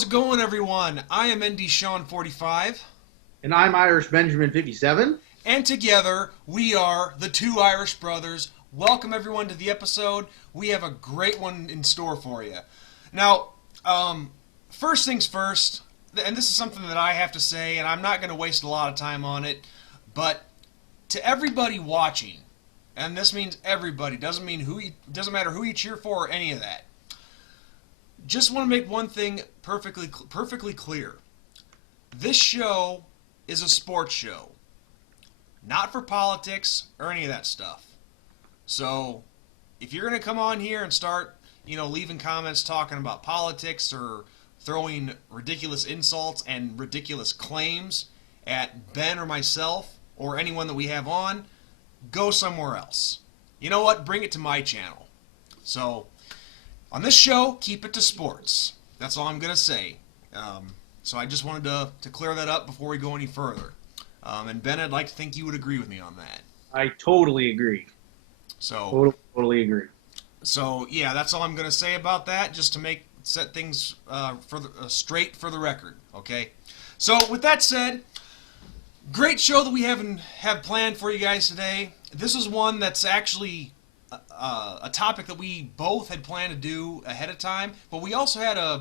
How's it going, everyone? I am NDSean45, And I'm IrishBenjamin57. and together we are the two Irish brothers. Welcome, everyone, to the episode. We have a great one in store for you. Now, first things first, and this is something that I have to say, and I'm not going to waste a lot of time on it, but to everybody watching, and this means everybody, doesn't matter who you cheer for or any of that. Just want to make one thing perfectly clear. This show is a sports show, not for politics or any of that stuff. So, if you're going to come on here and start, leaving comments talking about politics or throwing ridiculous insults and ridiculous claims at Ben or myself or anyone that we have on, go somewhere else. You know what? Bring it to my channel. So, on this show, keep it to sports. That's all I'm going to say. So I just wanted to clear that up before we go any further. And Ben, I'd like to think you would agree with me on that. I totally agree. Totally agree. So yeah, that's all I'm going to say about that, just to set things straight for the record. Okay. So with that said, great show that we have planned for you guys today. This is one that's actually a topic that we both had planned to do ahead of time, but we also had a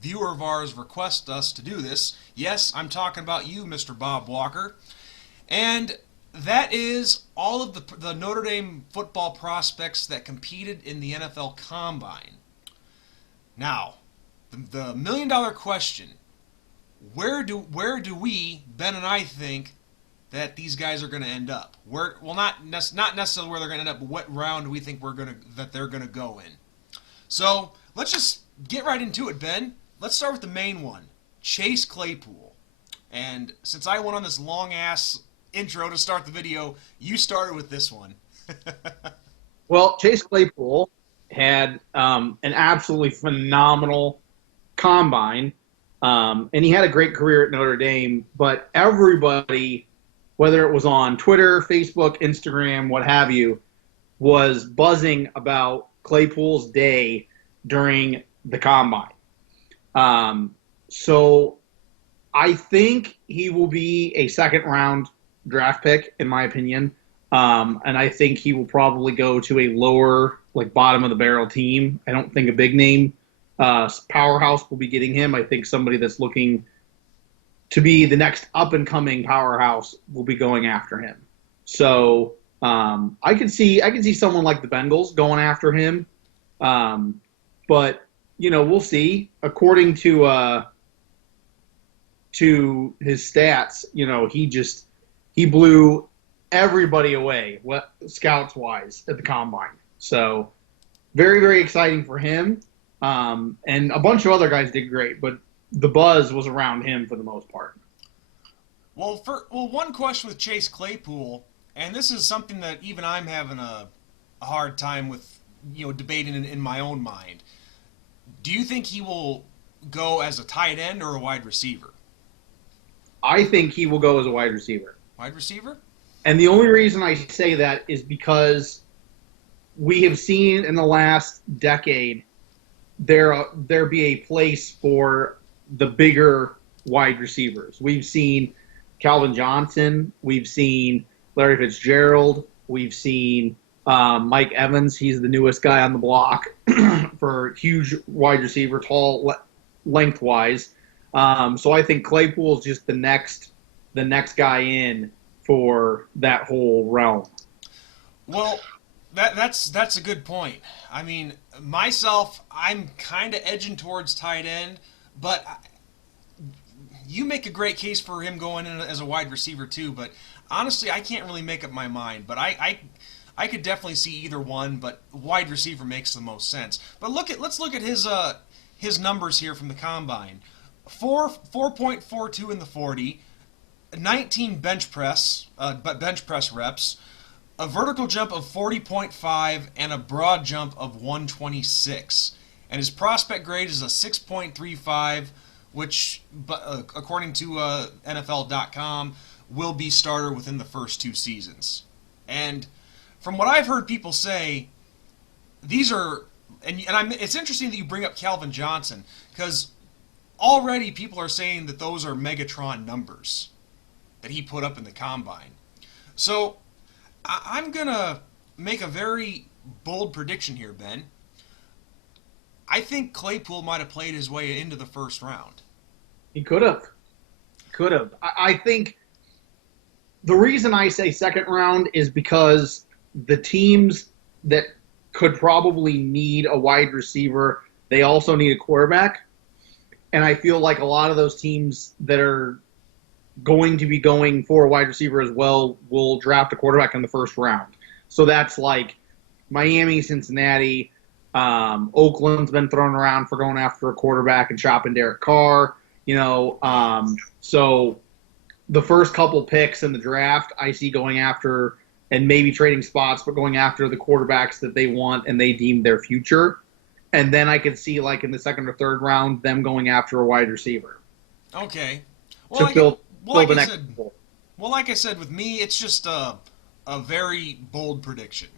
viewer of ours request us to do this. Yes, I'm talking about you, Mr. Bob Walker. And that is all of the Notre Dame football prospects that competed in the NFL Combine. Now, the million-dollar question, where do we, Ben and I, think that these guys are going to end up? Not necessarily where they're going to end up, but what round do we think that they're going to go in? So let's just get right into it, Ben. Let's start with the main one, Chase Claypool. And since I went on this long-ass intro to start the video, you started with this one. Well, Chase Claypool had an absolutely phenomenal combine, and he had a great career at Notre Dame, but everybody, whether it was on Twitter, Facebook, Instagram, what have you, was buzzing about Claypool's day during the combine. So I think he will be a second-round draft pick, in my opinion. And I think he will probably go to a lower, bottom-of-the-barrel team. I don't think a big-name powerhouse will be getting him. I think somebody that's looking to be the next up-and-coming powerhouse will be going after him. So I could see someone like the Bengals going after him. But we'll see. According to his stats, he blew everybody away, scouts wise, at the combine. So very, very exciting for him. And a bunch of other guys did great, but the buzz was around him for the most part. Well, one question with Chase Claypool, and this is something that even I'm having a hard time with, debating in my own mind. Do you think he will go as a tight end or a wide receiver? I think he will go as a wide receiver. Wide receiver? And the only reason I say that is because we have seen in the last decade there be a place for the bigger wide receivers. We've seen Calvin Johnson. We've seen Larry Fitzgerald. We've seen Mike Evans. He's the newest guy on the block for huge wide receiver, tall lengthwise. So I think Claypool is just the next guy in for that whole realm. Well, that's a good point. I mean, myself, I'm kind of edging towards tight end, but you make a great case for him going in as a wide receiver too. But honestly, I can't really make up my mind. But I could definitely see either one, but wide receiver makes the most sense. But let's look at his numbers here from the combine. 4.42 in the 40, 19 bench press reps, a vertical jump of 40.5, and a broad jump of 126. And his prospect grade is a 6.35, which, according to NFL.com, will be starter within the first 2 seasons. And from what I've heard people say, these are, it's interesting that you bring up Calvin Johnson, because already people are saying that those are Megatron numbers that he put up in the combine. So I'm going to make a very bold prediction here, Ben. I think Claypool might have played his way into the first round. He could have. Could have. I think the reason I say second round is because the teams that could probably need a wide receiver, they also need a quarterback. And I feel like a lot of those teams that are going to be going for a wide receiver as well will draft a quarterback in the first round. So that's like Miami, Cincinnati, Oakland's been thrown around for going after a quarterback and shopping Derek Carr. So the first couple picks in the draft, I see going after and maybe trading spots, but going after the quarterbacks that they want and they deem their future. And then I could see, like, in the second or third round, them going after a wide receiver. Okay. Well, like I said, with me, it's just a very bold prediction.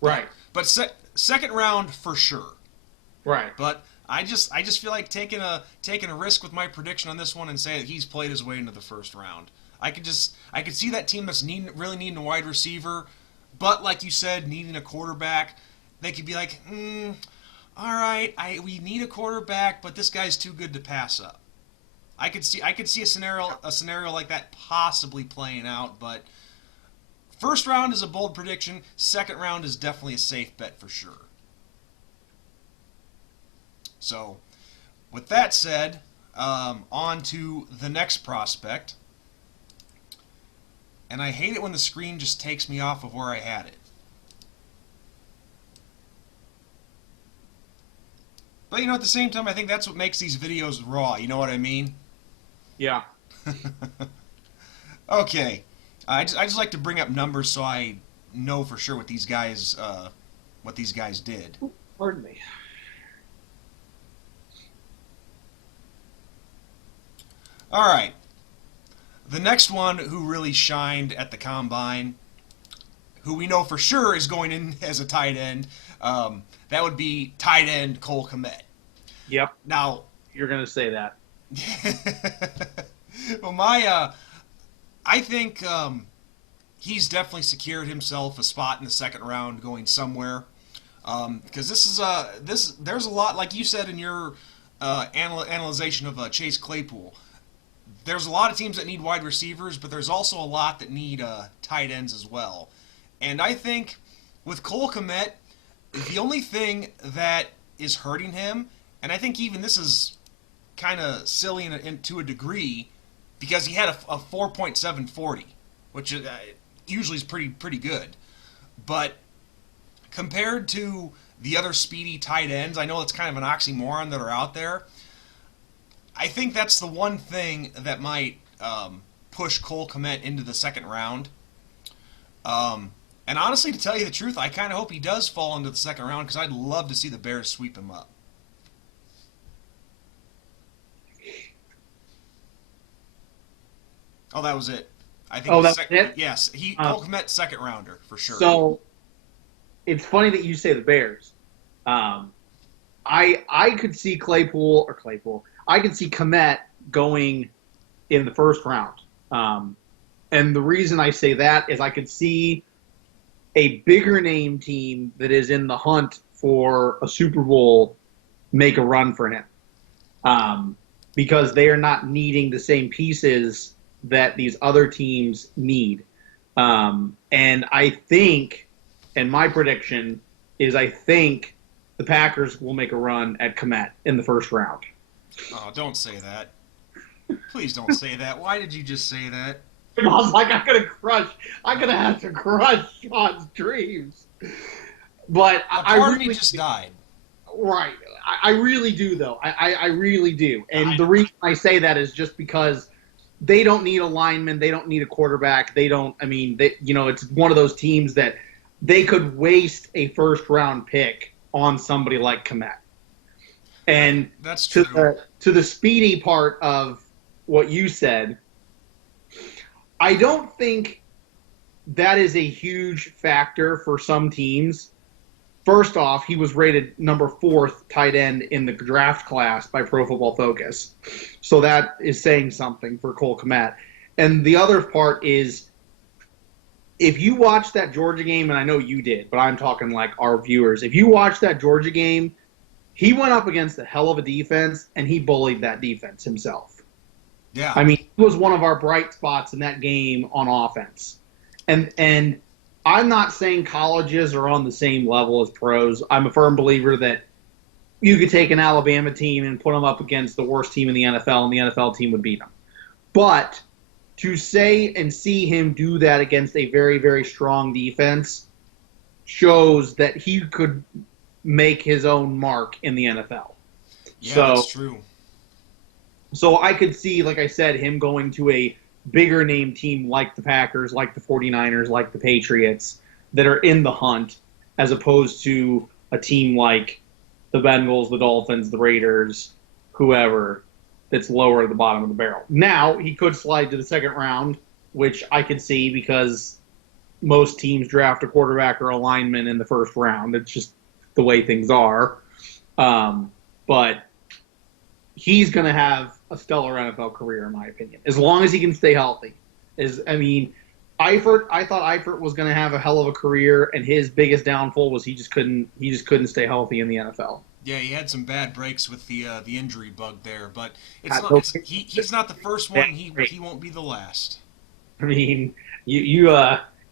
Right. But second round for sure. Right. But I just feel like taking a risk with my prediction on this one and say that he's played his way into the first round. I could see that team that's really needing a wide receiver, but like you said, needing a quarterback. They could be like, all right, we need a quarterback, but this guy's too good to pass up. I could see a scenario like that possibly playing out, but first round is a bold prediction. Second round is definitely a safe bet for sure. So, with that said, on to the next prospect. And I hate it when the screen just takes me off of where I had it. But, at the same time, I think that's what makes these videos raw. You know what I mean? Yeah. Okay. I just like to bring up numbers so I know for sure what these guys did. Pardon me. All right. The next one who really shined at the combine, who we know for sure is going in as a tight end, that would be tight end Cole Kmet. Yep. Now, you're going to say that. Well, I think he's definitely secured himself a spot in the second round going somewhere. Because there's a lot, like you said in your analyzation of Chase Claypool. There's a lot of teams that need wide receivers, but there's also a lot that need tight ends as well. And I think with Cole Kmet, the only thing that is hurting him, and I think even this is kind of silly to a degree, because he had a 4.740, which usually is pretty good. But compared to the other speedy tight ends, I know it's kind of an oxymoron that are out there, I think that's the one thing that might push Cole Kmet into the second round. And honestly, to tell you the truth, I kind of hope he does fall into the second round because I'd love to see the Bears sweep him up. Oh, that was it. I think. That's it? Yes, Cole Kmet second rounder for sure. So it's funny that you say the Bears. I could see Claypool. I could see Kmet going in the first round. And the reason I say that is I could see a bigger name team that is in the hunt for a Super Bowl make a run for him. Because they are not needing the same pieces that these other teams need. And I think, and my prediction is I think the Packers will make a run at Kmet in the first round. Oh, don't say that. Please don't say that. Why did you just say that? I was like, I'm gonna have to crush Sean's dreams. But part of me just died. Right. I really do, though. I really do. And the reason I say that is just because they don't need a lineman. They don't need a quarterback. It's one of those teams that they could waste a first-round pick on somebody like Kmet. And that's true. To the speedy part of what you said, I don't think that is a huge factor for some teams. first off, he was rated number 4th tight end in the draft class by Pro Football Focus. So that is saying something for Cole Kmet. And the other part is, if you watch that Georgia game, and I know you did, but I'm talking like our viewers, if you watch that Georgia game, he went up against a hell of a defense, and he bullied that defense himself. Yeah. I mean, he was one of our bright spots in that game on offense. And I'm not saying colleges are on the same level as pros. I'm a firm believer that you could take an Alabama team and put them up against the worst team in the NFL, and the NFL team would beat them. But to say and see him do that against a very, very strong defense shows that he could make his own mark in the NFL. Yeah, that's true. So I could see, like I said, him going to a bigger name team like the Packers, like the 49ers, like the Patriots, that are in the hunt, as opposed to a team like the Bengals, the Dolphins, the Raiders, whoever, that's lower at the bottom of the barrel. Now, he could slide to the second round, which I could see because most teams draft a quarterback or a lineman in the first round. It's just the way things are. But he's going to have a stellar NFL career, in my opinion, as long as he can stay healthy. I thought Eifert was going to have a hell of a career, and his biggest downfall was he just couldn't stay healthy in the NFL. Yeah, he had some bad breaks with the injury bug there, but he's not the first one. He won't be the last. I mean, you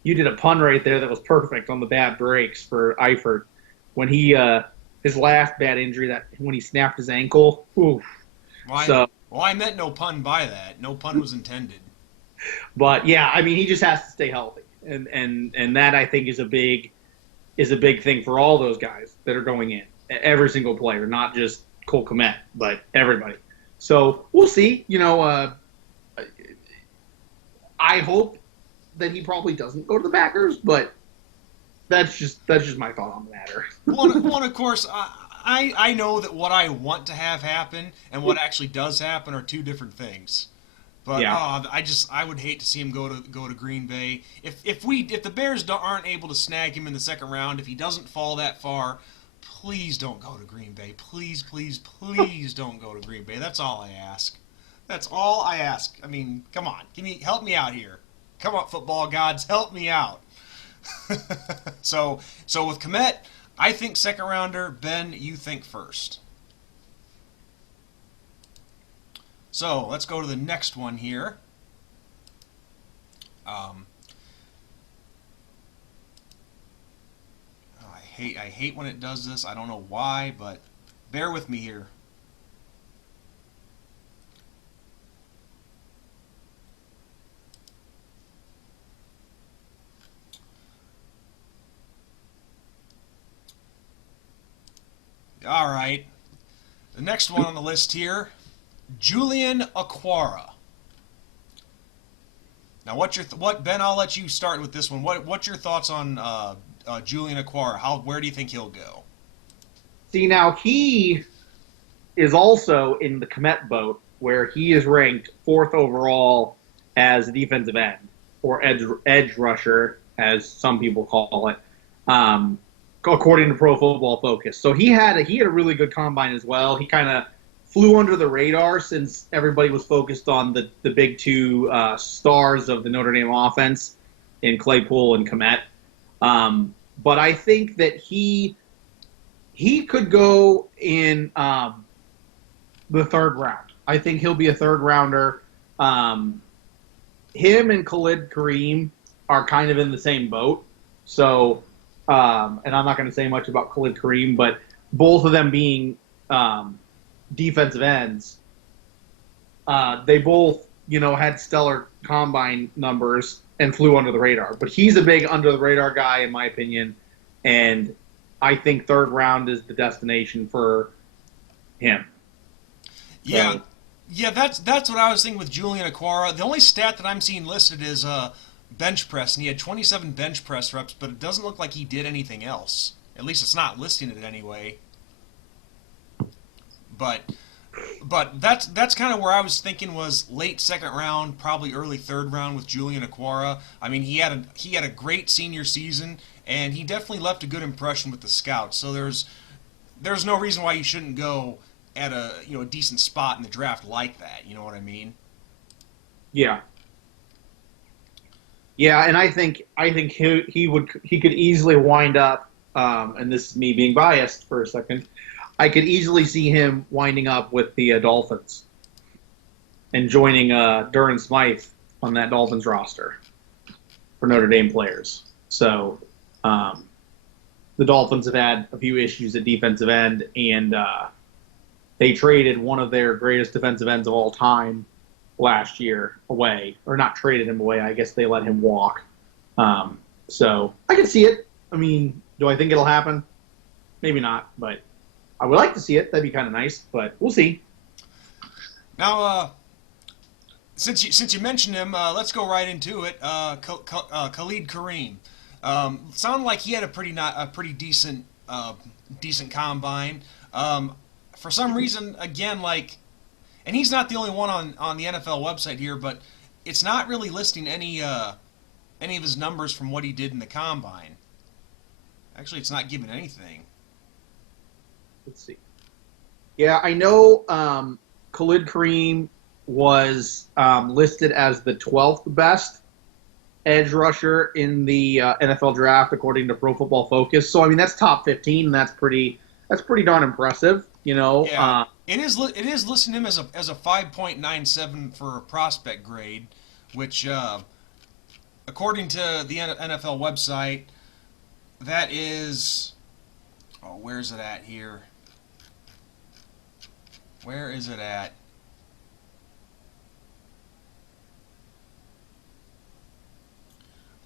did a pun right there that was perfect on the bad breaks for Eifert when he his last bad injury, that when he snapped his ankle. Oof. Well, I meant no pun by that. No pun was intended. But yeah, I mean, he just has to stay healthy, and that I think is a big thing for all those guys that are going in. Every single player, not just Cole Kmet, but everybody. So we'll see. I hope that he probably doesn't go to the Packers, but that's just my thought on the matter. Well, of course, I know that what I want to have happen and what actually does happen are two different things. But yeah. I would hate to see him go to Green Bay. If the Bears aren't able to snag him in the second round, if he doesn't fall that far, please don't go to Green Bay. Please, please, please don't go to Green Bay. That's all I ask. That's all I ask. I mean, come on. Help me out here. Come on, football gods, help me out. So with Kmet, I think second rounder. Ben, you think first. So let's go to the next one here. I hate when it does this. I don't know why, but bear with me here. All right. The next one on the list here, Julian Okwara. Now, what Ben? I'll let you start with this one. What's your thoughts on Julian Okwara? Where do you think he'll go? See, now he is also in the Kmet boat, where he is ranked 4th overall as a defensive end, or edge rusher, as some people call it, according to Pro Football Focus. So he had a really good combine as well. He kind of flew under the radar since everybody was focused on the big two stars of the Notre Dame offense in Claypool and Kmet. But I think that he could go in the third round. I think he'll be a third rounder. Him and Khalid Kareem are kind of in the same boat. So, and I'm not going to say much about Khalid Kareem, but both of them being defensive ends, they both, had stellar combine numbers and flew under the radar. But he's a big under the radar guy, in my opinion, and I think third round is the destination for him. Yeah, so, yeah, that's what I was thinking with Julian Okwara. The only stat that I'm seeing listed is bench press, and he had 27 bench press reps, but it doesn't look like he did anything else. At least it's not listing it anyway. But that's kind of where I was thinking, was late second round, probably early third round with Julian Okwara. I mean, he had a great senior season, and he definitely left a good impression with the scouts. So there's no reason why you shouldn't go at a decent spot in the draft like that. You know what I mean? Yeah. Yeah, and I think he could easily wind up, and this is me being biased for a second. I could easily see him winding up with the Dolphins and joining Durham Smythe on that Dolphins roster for Notre Dame players. So the Dolphins have had a few issues at defensive end, and they traded one of their greatest defensive ends of all time last year away, or not traded him away. I guess they let him walk. So I can see it. I mean, do I think it'll happen? Maybe not, but I would like to see it. That'd be kind of nice, but we'll see. Now, since you mentioned him, let's go right into it. Khalid Kareem. Sounded like he had a pretty decent combine. For some reason, again, and he's not the only one on the NFL website here, but it's not really listing any of his numbers from what he did in the combine. Actually, it's not giving anything. Let's see. Yeah, I know Khalid Kareem was listed as the 12th best edge rusher in the NFL draft according to Pro Football Focus. So I mean that's top 15, and that's pretty darn impressive. Yeah. It is listing him as a 5.97 for a prospect grade, which according to the NFL website, that is. Oh, where's it at here? Where is it at?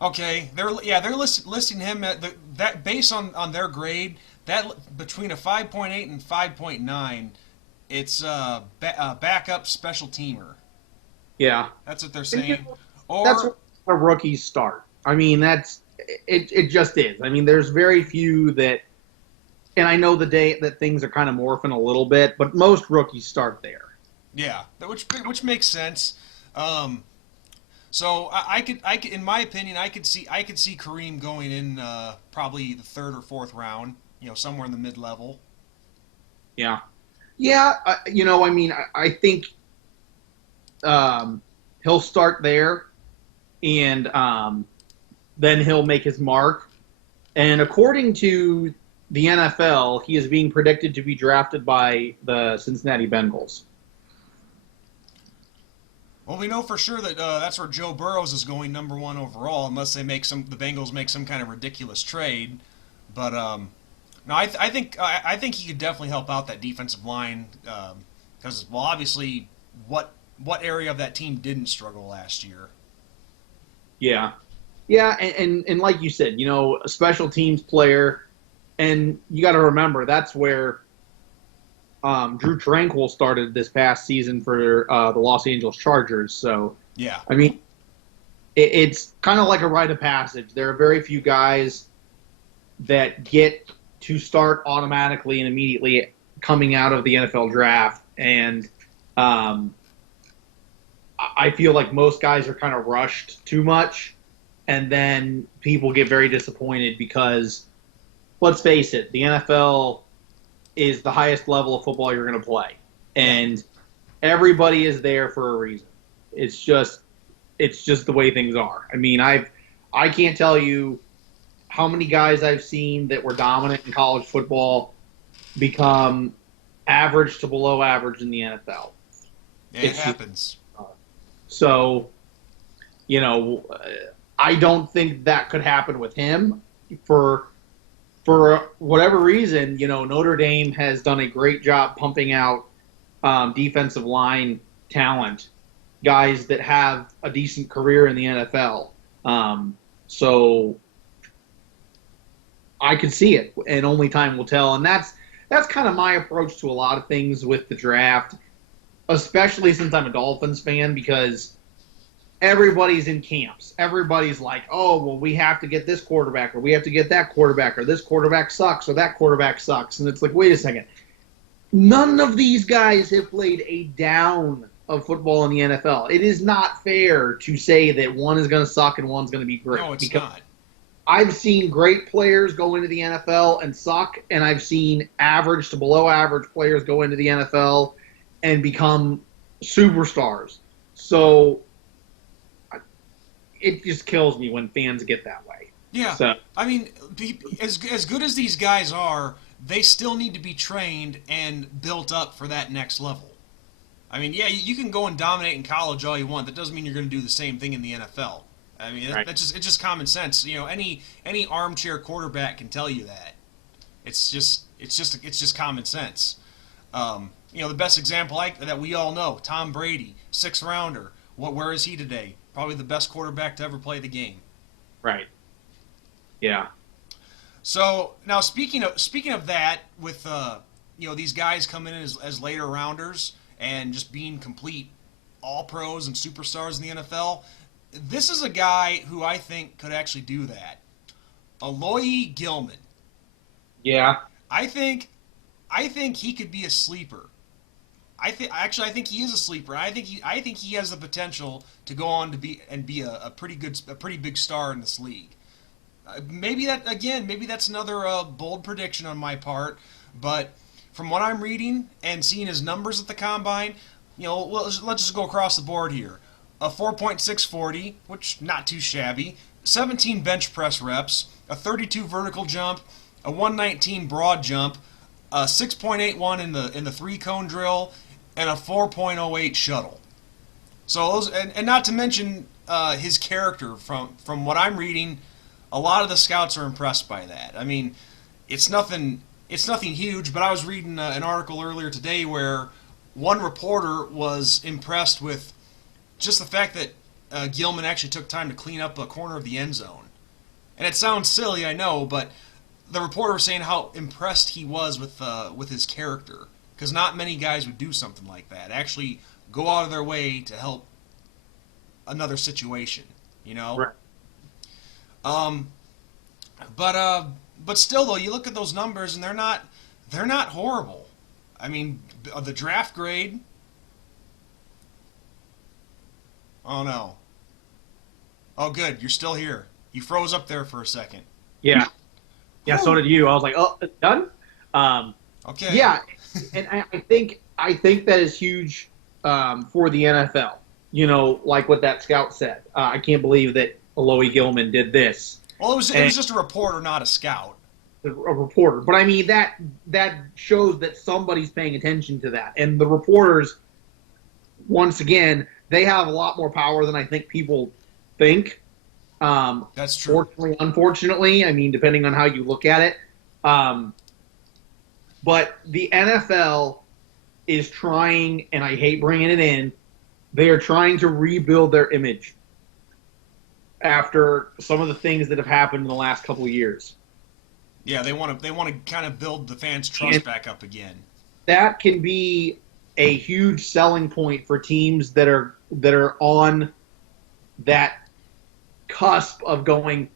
Okay, they're listing him at that based on their grade, that between a 5.8 and 5.9, it's backup special teamer. Yeah, that's what they're saying. That's where a rookies start. I mean, it just is. I mean, there's very few that, and I know the day that things are kind of morphing a little bit, but most rookies start there. Yeah, which makes sense. So I could, in my opinion, I could see Kareem going in probably the third or fourth round, somewhere in the mid level. Yeah, yeah. I mean, I think he'll start there, and then he'll make his mark. And according to the NFL, he is being predicted to be drafted by the Cincinnati Bengals. Well, we know for sure that that's where Joe Burrows is going, number 1 overall, unless the Bengals make some kind of ridiculous trade. But no, I think he could definitely help out that defensive line because obviously, what area of that team didn't struggle last year? Yeah, and like you said, a special teams player, and you got to remember that's where Drew Tranquill started this past season for the Los Angeles Chargers. So, yeah, I mean, it's kind of like a rite of passage. There are very few guys that get to start automatically and immediately coming out of the NFL draft. And I feel like most guys are kind of rushed too much. And then people get very disappointed because, let's face it, the NFL is the highest level of football you're going to play. And everybody is there for a reason. It's just the way things are. I mean, I can't tell you how many guys I've seen that were dominant in college football become average to below average in the NFL. Yeah, it happens. So, I don't think that could happen with him for whatever reason. Notre Dame has done a great job pumping out defensive line talent, guys that have a decent career in the NFL. So I could see it, and only time will tell. And that's kind of my approach to a lot of things with the draft, especially since I'm a Dolphins fan, because everybody's in camps. Everybody's like, oh, well, we have to get this quarterback, or we have to get that quarterback, or this quarterback sucks, or that quarterback sucks. And it's like, wait a second. None of these guys have played a down of football in the NFL. It is not fair to say that one is going to suck and one's going to be great. No, it's not. I've seen great players go into the NFL and suck, and I've seen average to below average players go into the NFL and become superstars. So it just kills me when fans get that way. Yeah, So I mean, as good as these guys are, they still need to be trained and built up for that next level. I mean, yeah, you can go and dominate in college all you want. That doesn't mean you're going to do the same thing in the NFL. I mean, right. it's just common sense. You know, any armchair quarterback can tell you that. It's just common sense. You know, the best example that we all know, Tom Brady, 6th rounder. Where is he today? Probably the best quarterback to ever play the game. Right. Yeah. So now speaking of that, with you know, these guys coming in as later rounders and just being complete all pros and superstars in the NFL, this is a guy who I think could actually do that. Aloy Gilman. Yeah. I think he could be a sleeper. I think he is a sleeper. I think he has the potential to go on to be a pretty big star in this league. Maybe that's another bold prediction on my part, but from what I'm reading and seeing his numbers at the combine, you know, let's just go across the board here. A 4.640, which not too shabby. 17 bench press reps, a 32 vertical jump, a 119 broad jump, a 6.81 in the 3-cone drill, and a 4.08 shuttle. So those, and not to mention his character. From what I'm reading, a lot of the scouts are impressed by that. I mean, it's nothing huge, but I was reading an article earlier today where one reporter was impressed with just the fact that Gilman actually took time to clean up a corner of the end zone. And it sounds silly, I know, but the reporter was saying how impressed he was with his character, because not many guys would do something like that. Actually go out of their way to help another situation, you know? Right. But still though, you look at those numbers and they're not horrible. I mean, the draft grade. Oh no. Oh good, you're still here. You froze up there for a second. Yeah. Yeah. So did you. I was like, oh, it's done. Okay. Yeah, and I think that is huge for the NFL. You know, like what that scout said. I can't believe that Aloy Gilman did this. Well, it was just a reporter, not a scout. A reporter, but I mean that shows that somebody's paying attention to that, and the reporters, once again, they have a lot more power than I think people think. That's true. Fortunately, unfortunately, I mean, depending on how you look at it. But the NFL is trying, and I hate bringing it in, they are trying to rebuild their image after some of the things that have happened in the last couple of years. Yeah, they want to kind of build the fans' trust back up again. That can be a huge selling point for teams that are on that cusp of going,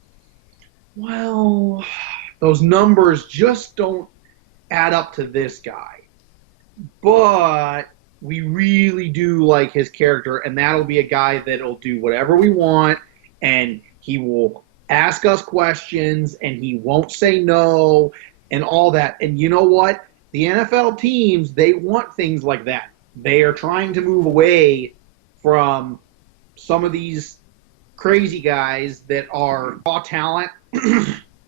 well, those numbers just don't add up to this guy. But we really do like his character, and that'll be a guy that'll do whatever we want, and he will ask us questions, and he won't say no, and all that. And you know what? The NFL teams, they want things like that. They are trying to move away from some of these crazy guys that are raw talent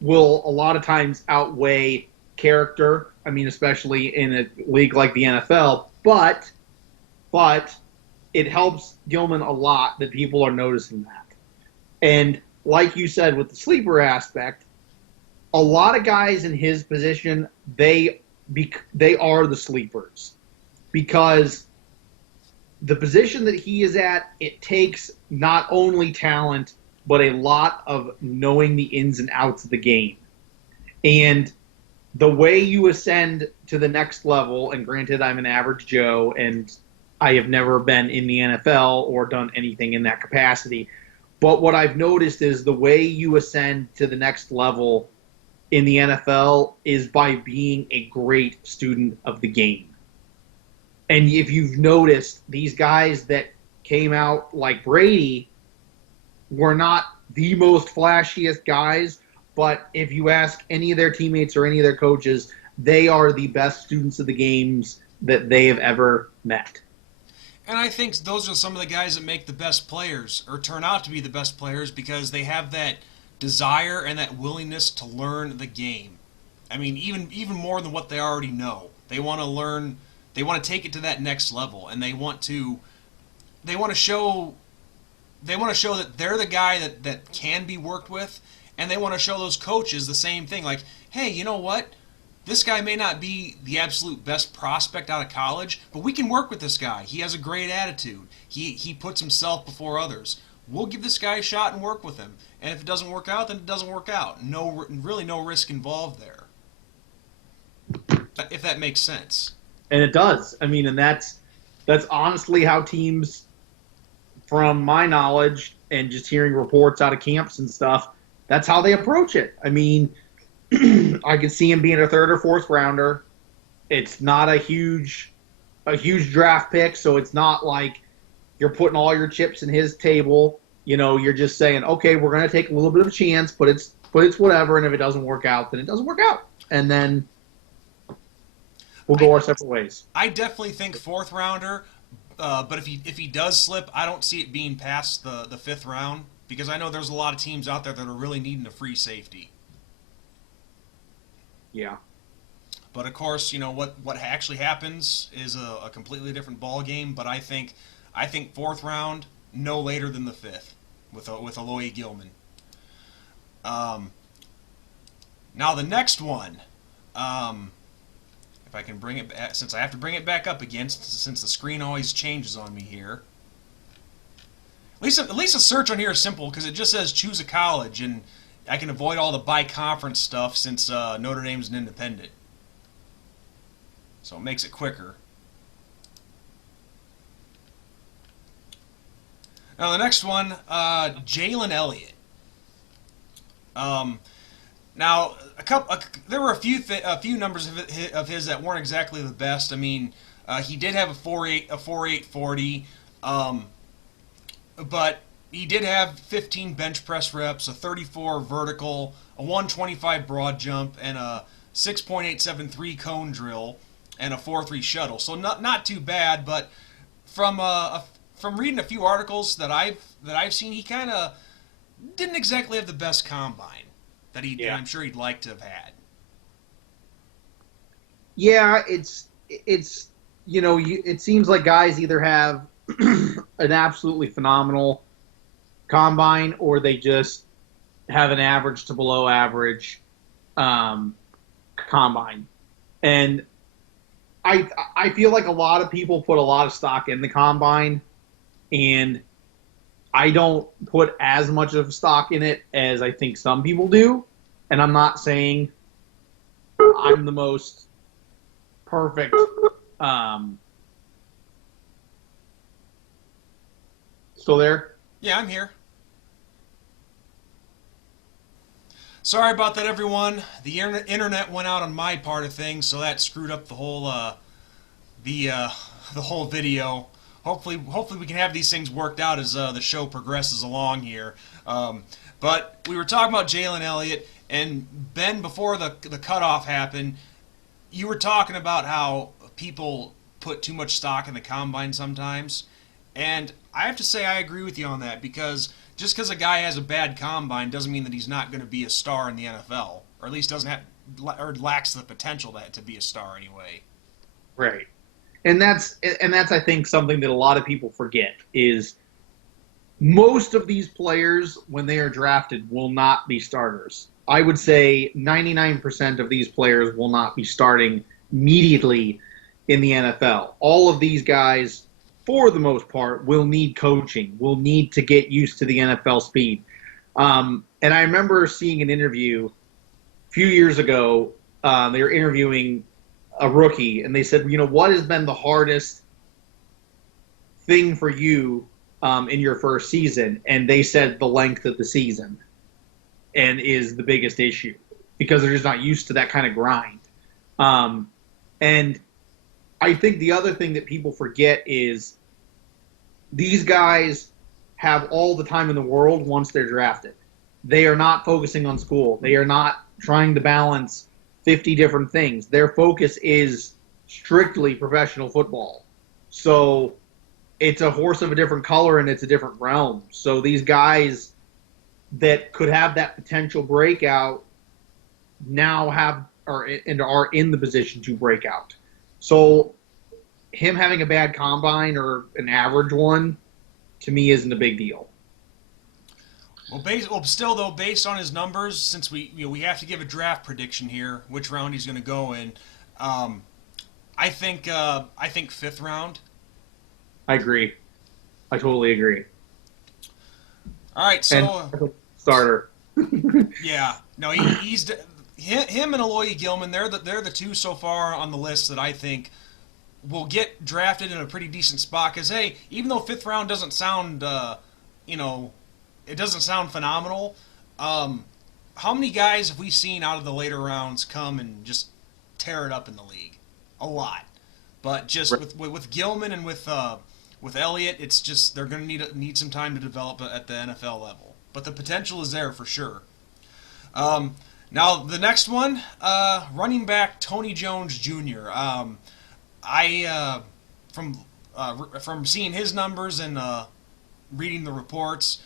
will a lot of times outweigh character. I mean, especially in a league like the NFL. But it helps Gilman a lot that people are noticing that. And like you said, with the sleeper aspect, a lot of guys in his position, they are the sleepers, because the position that he is at, it takes not only talent, but a lot of knowing the ins and outs of the game. And the way you ascend to the next level, and granted I'm an average Joe and I have never been in the NFL or done anything in that capacity, but what I've noticed is the way you ascend to the next level in the NFL is by being a great student of the game. And if you've noticed, these guys that came out like Brady were not the most flashiest guys, but if you ask any of their teammates or any of their coaches, they are the best students of the games that they have ever met. And I think those are some of the guys that make the best players, or turn out to be the best players, because they have that desire and that willingness to learn the game. I mean, even more than what they already know. They want to learn. They want to take it to that next level, and they want to show. They want to show that they're the guy that can be worked with, and they want to show those coaches the same thing. Like, hey, you know what? This guy may not be the absolute best prospect out of college, but we can work with this guy. He has a great attitude. He puts himself before others. We'll give this guy a shot and work with him. And if it doesn't work out, then it doesn't work out. Really no risk involved there. If that makes sense. And it does. I mean, and that's honestly how teams, from my knowledge and just hearing reports out of camps and stuff, that's how they approach it. I mean, I could see him being a third or fourth rounder. It's not a huge draft pick, so it's not like you're putting all your chips in his table. You know, you're just saying, okay, we're going to take a little bit of a chance, but it's whatever, and if it doesn't work out, then it doesn't work out. And then we'll go our separate ways. I definitely think fourth rounder, but if he does slip, I don't see it being past the fifth round, because I know there's a lot of teams out there that are really needing a free safety. Yeah. But of course, you know what actually happens is a completely different ball game. But I think fourth round, no later than the fifth, with Aloy Gilman. Now the next one, if I can bring it back, since I have to bring it back up again, since the screen always changes on me here. At least a search on here is simple, because it just says choose a college, and I can avoid all the by-conference stuff since Notre Dame's an independent. So it makes it quicker. Now the next one, Jalen Elliott. Now there were a few numbers of his that weren't exactly the best. I mean, he did have a 4.8 40, but he did have 15 bench press reps, a 34 vertical, a 125 broad jump, and a 6.873 cone drill, and a 4.3 shuttle. So not too bad, but from reading a few articles that I've seen, he kind of didn't exactly have the best combine that I'm sure he'd like to have had. Yeah, it's you know, it seems like guys either have an absolutely phenomenal combine, or they just have an average to below average combine. And I feel like a lot of people put a lot of stock in the combine, and I don't put as much of stock in it as I think some people do. And I'm not saying I'm the most perfect still there? Yeah, I'm here. Sorry about that, everyone. The internet went out on my part of things, so that screwed up the whole the whole video. Hopefully we can have these things worked out as the show progresses along here. But we were talking about Jalen Elliott, and Ben, before the cutoff happened, you were talking about how people put too much stock in the combine sometimes, and I have to say I agree with you on that, because just because a guy has a bad combine doesn't mean that he's not going to be a star in the NFL, or at least doesn't have, or lacks the potential to be a star anyway. Right. And that's I think something that a lot of people forget is most of these players, when they are drafted, will not be starters. I would say 99% of these players will not be starting immediately in the NFL. All of these guys, for the most part, will need coaching, will need to get used to the NFL speed. And I remember seeing an interview a few years ago. They were interviewing a rookie, and they said, you know, what has been the hardest thing for you in your first season? And they said the length of the season and is the biggest issue, because they're just not used to that kind of grind. And I think the other thing that people forget is these guys have all the time in the world once they're drafted. they are not focusing on school. They are not trying to balance 50 different things. Their focus is strictly professional football. So it's a horse of a different color and it's a different realm. So these guys that could have that potential breakout now are in the position to break out. So him having a bad combine or an average one, to me, isn't a big deal. Well, still though, based on his numbers, since we have to give a draft prediction here, which round he's going to go in. Um, I think fifth round. I agree. I totally agree. All right, so And starter. yeah, no, him and Aloy Gilman. They're the two so far on the list that I think will get drafted in a pretty decent spot. Because hey, even though fifth round doesn't sound, you know, it doesn't sound phenomenal. How many guys have we seen out of the later rounds come and just tear it up in the league? A lot, but just with Gilman and with Elliott, it's just they're going to need some time to develop at the NFL level. But the potential is there for sure. Now the next one, running back Tony Jones Jr. I from seeing his numbers and reading the reports,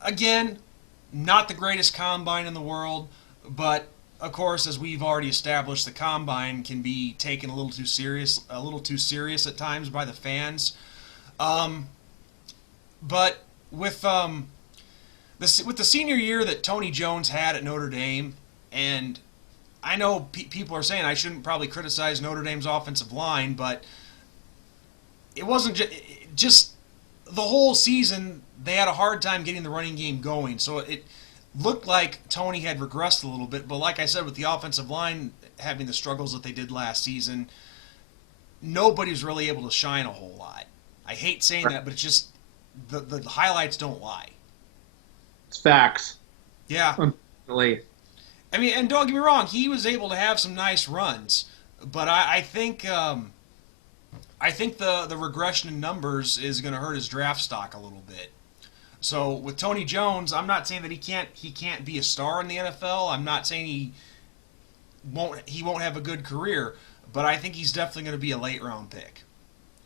again, not the greatest combine in the world, but of course, as we've already established, the combine can be taken a little too serious at times by the fans. But with the senior year that Tony Jones had at Notre Dame, and I know people are saying I shouldn't probably criticize Notre Dame's offensive line, but it wasn't just the whole season. They had a hard time getting the running game going, so it looked like Tony had regressed a little bit. But like I said, with the offensive line having the struggles that they did last season, nobody's really able to shine a whole lot. I hate saying that, but it's just the highlights don't lie. It's facts. Yeah. Unfortunately. I mean, and don't get me wrong, he was able to have some nice runs, but I think the regression in numbers is going to hurt his draft stock a little bit. So with Tony Jones, I'm not saying that he can't be a star in the NFL. I'm not saying he won't have a good career, but I think he's definitely going to be a late round pick.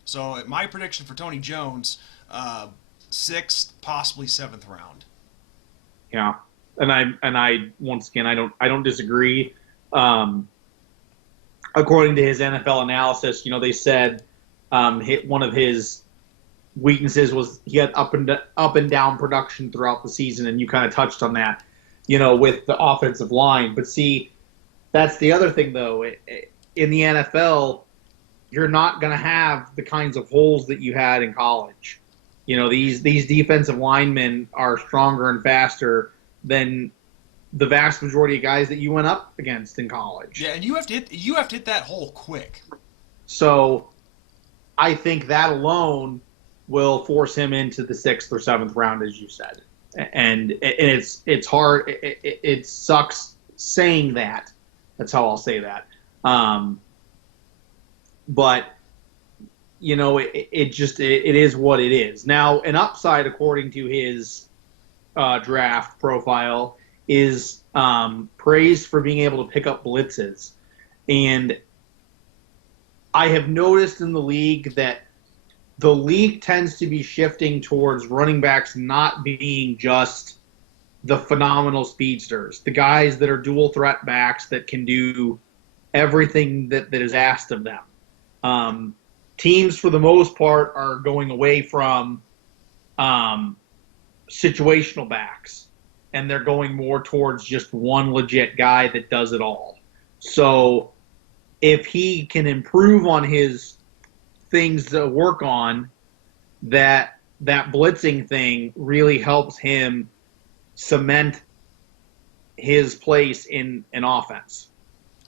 So my prediction for Tony Jones, sixth, possibly seventh round. Yeah, and I once again I don't disagree. According to his NFL analysis, they said one of his weaknesses was he had up and down production throughout the season, and you kind of touched on that, with the offensive line. But see, that's the other thing though. In the NFL, you're not going to have the kinds of holes that you had in college. These defensive linemen are stronger and faster than the vast majority of guys that you went up against in college. Yeah, and you have to hit that hole quick. So I think that alone will force him into the sixth or seventh round, as you said. And it's hard. It sucks saying that. That's how I'll say that. But it is what it is. Now, an upside, according to his draft profile, is praise for being able to pick up blitzes. And I have noticed in the league that the league tends to be shifting towards running backs not being just the phenomenal speedsters, the guys that are dual threat backs that can do everything that is asked of them. Teams, for the most part, are going away from situational backs, and they're going more towards just one legit guy that does it all. So if he can improve on his things to work on, that blitzing thing really helps him cement his place in an offense.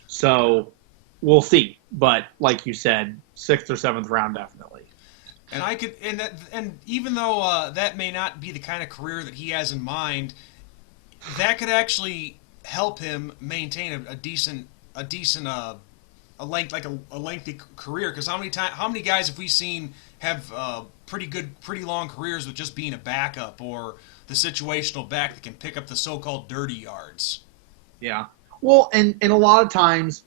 So we'll see. But like you said, sixth or seventh round, definitely. And even though that may not be the kind of career that he has in mind, that could actually help him maintain a lengthy career. Because how many guys have we seen have pretty long careers with just being a backup or the situational back that can pick up the so-called dirty yards. Yeah. Well, and a lot of times,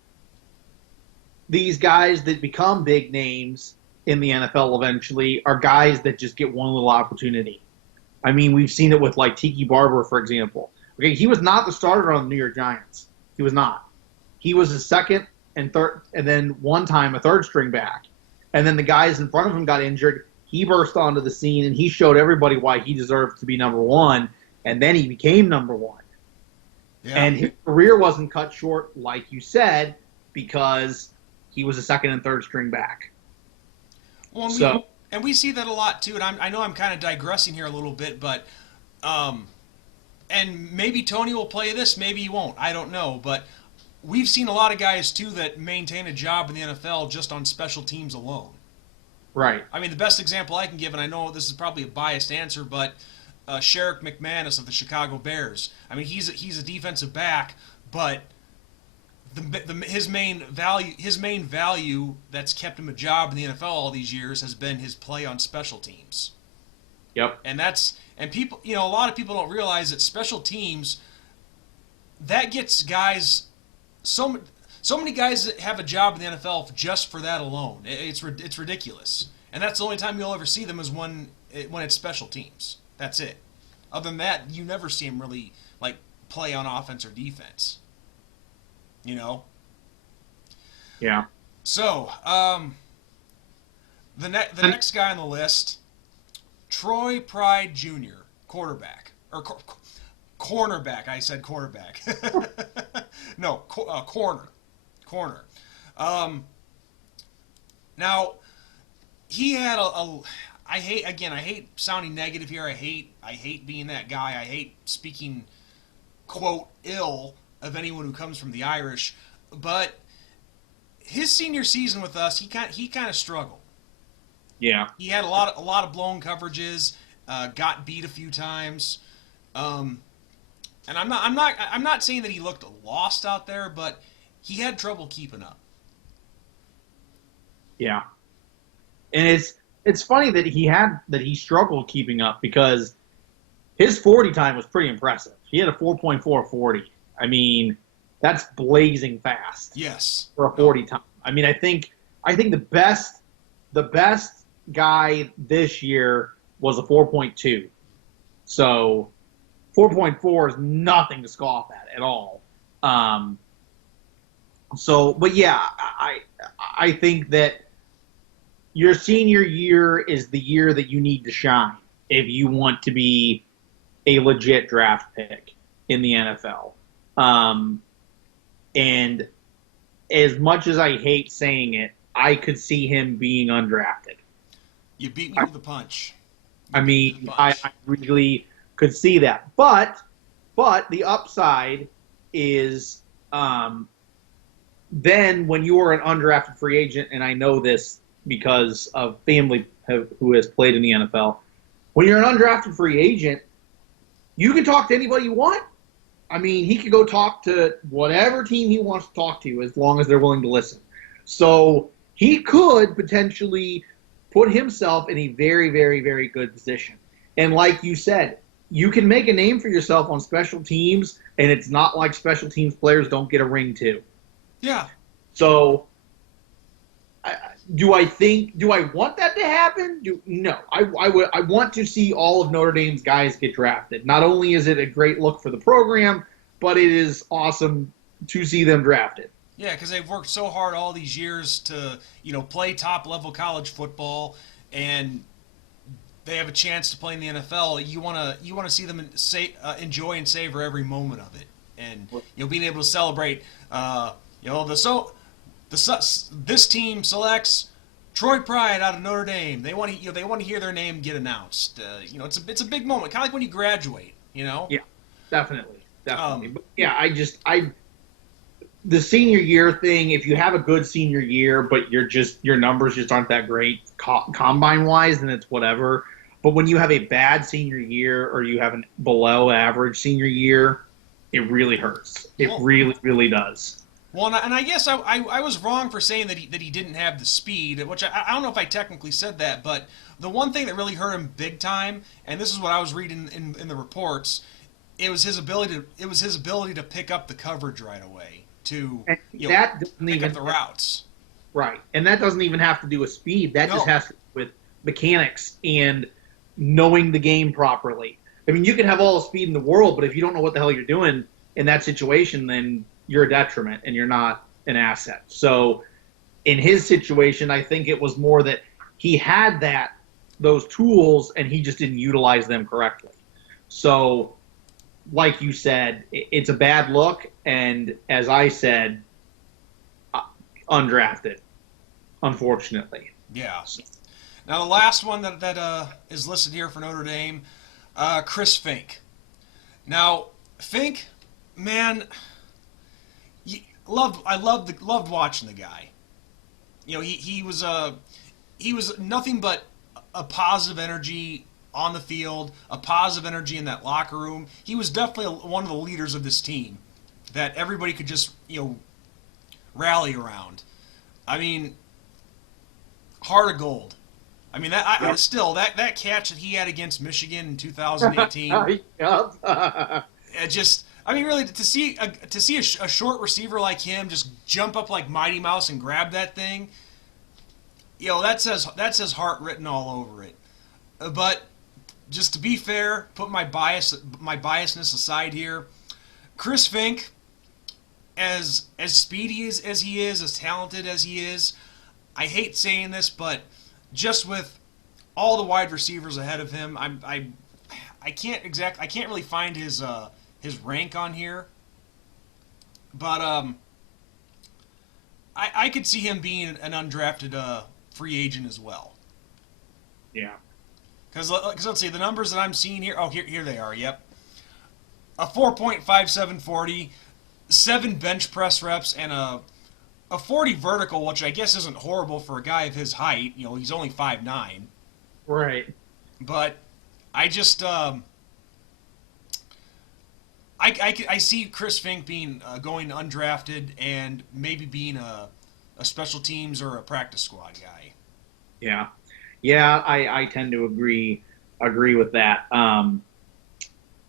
these guys that become big names in the NFL eventually are guys that just get one little opportunity. I mean, we've seen it with like Tiki Barber, for example. Okay, he was not the starter on the New York Giants. He was not. He was a second and third, and then one time a third string back. And then the guys in front of him got injured. He burst onto the scene and he showed everybody why he deserved to be number one. And then he became number one. Yeah. And his career wasn't cut short, like you said, because he was a second and third string back. Well, and we see that a lot too. And I know I'm kind of digressing here a little bit, but and maybe Tony will play this, maybe he won't. I don't know, but we've seen a lot of guys too that maintain a job in the NFL just on special teams alone. Right. I mean, the best example I can give, and I know this is probably a biased answer, but Sherrick McManus of the Chicago Bears. I mean, he's a defensive back, but his main value that's kept him a job in the NFL all these years has been his play on special teams. Yep. And people, a lot of people don't realize that special teams, that gets guys, so many guys that have a job in the NFL just for that alone. It's ridiculous, and that's the only time you'll ever see them is when it's special teams. That's it. Other than that, you never see them really like play on offense or defense. Yeah. So, the next guy on the list, Troy Pride Jr., quarterback or cornerback. I said quarterback. No, corner. Now, he had I hate sounding negative here. I hate being that guy. I hate speaking, quote, ill of anyone who comes from the Irish. But his senior season with us, he kind of struggled. Yeah. He had a lot of blown coverages, got beat a few times. And I'm not saying that he looked lost out there, but he had trouble keeping up. Yeah. And it's funny that he struggled keeping up because his 40 time was pretty impressive. He had a 4.440. I mean, that's blazing fast. Yes. For a 40 time. I mean, I think the best guy this year was a 4.2. So 4.4 is nothing to scoff at all. But yeah, I think that your senior year is the year that you need to shine if you want to be a legit draft pick in the NFL. And as much as I hate saying it, I could see him being undrafted. You beat me to the punch. I really could see that. But the upside is then when you are an undrafted free agent, and I know this because of family who has played in the NFL, when you're an undrafted free agent, you can talk to anybody you want. I mean, he could go talk to whatever team he wants to talk to as long as they're willing to listen. So he could potentially put himself in a very, very, very good position. And like you said, you can make a name for yourself on special teams, and it's not like special teams players don't get a ring too. Yeah. So do I want that to happen? No. I want to see all of Notre Dame's guys get drafted. Not only is it a great look for the program, but it is awesome to see them drafted. Yeah, because they've worked so hard all these years to, play top-level college football, and they have a chance to play in the NFL. You want to see them enjoy and savor every moment of it, and being able to celebrate. This team selects Troy Pride out of NotreAme. They want to hear their name get announced. It's a big moment, kind of like when you graduate. Yeah, definitely. But yeah, the senior year thing. If you have a good senior year, but your numbers just aren't that great combine wise, then it's whatever. But when you have a bad senior year or you have a below average senior year, it really hurts. It really, really does. Well, and I guess I was wrong for saying that he didn't have the speed, which I don't know if I technically said that, but the one thing that really hurt him big time, and this is what I was reading in the reports, it was his ability to pick up the coverage right away to And you know that doesn't pick up even the routes. right, and that doesn't even have to do with speed. That just No, has to do with mechanics and knowing the game properly. I mean, you can have all the speed in the world, but if you don't know what the hell you're doing in that situation, then you're a detriment and you're not an asset. So, in his situation, I think it was more that he had those tools and he just didn't utilize them correctly. So, like you said, it's a bad look, and as I said, undrafted, unfortunately. yeah. Now the last one that is listed here for Notre Dame, Chris Fink. Now Fink, man, loved watching the guy. You know, he was nothing but a positive energy on the field, a positive energy in that locker room. He was definitely one of the leaders of this team that everybody could just rally around. I mean, heart of gold. I mean still that catch that he had against Michigan in 2018. It just, I mean, really to see a short receiver like him just jump up like Mighty Mouse and grab that thing, that says heart written all over it. But just to be fair, put my biasness aside here, Chris Fink, as speedy as he is, as talented as he is, I hate saying this, but just with all the wide receivers ahead of him, I can't really find his rank on here, but I could see him being an undrafted free agent as well. Yeah. Because let's see, the numbers that I'm seeing here. Oh, here they are. Yep, a 4.57 40, 7 bench press reps, and a 40 vertical, which I guess isn't horrible for a guy of his height. He's only 5'9". Right. But I just I see Chris Fink being going undrafted and maybe being a special teams or a practice squad guy. Yeah. Yeah, I tend to agree with that.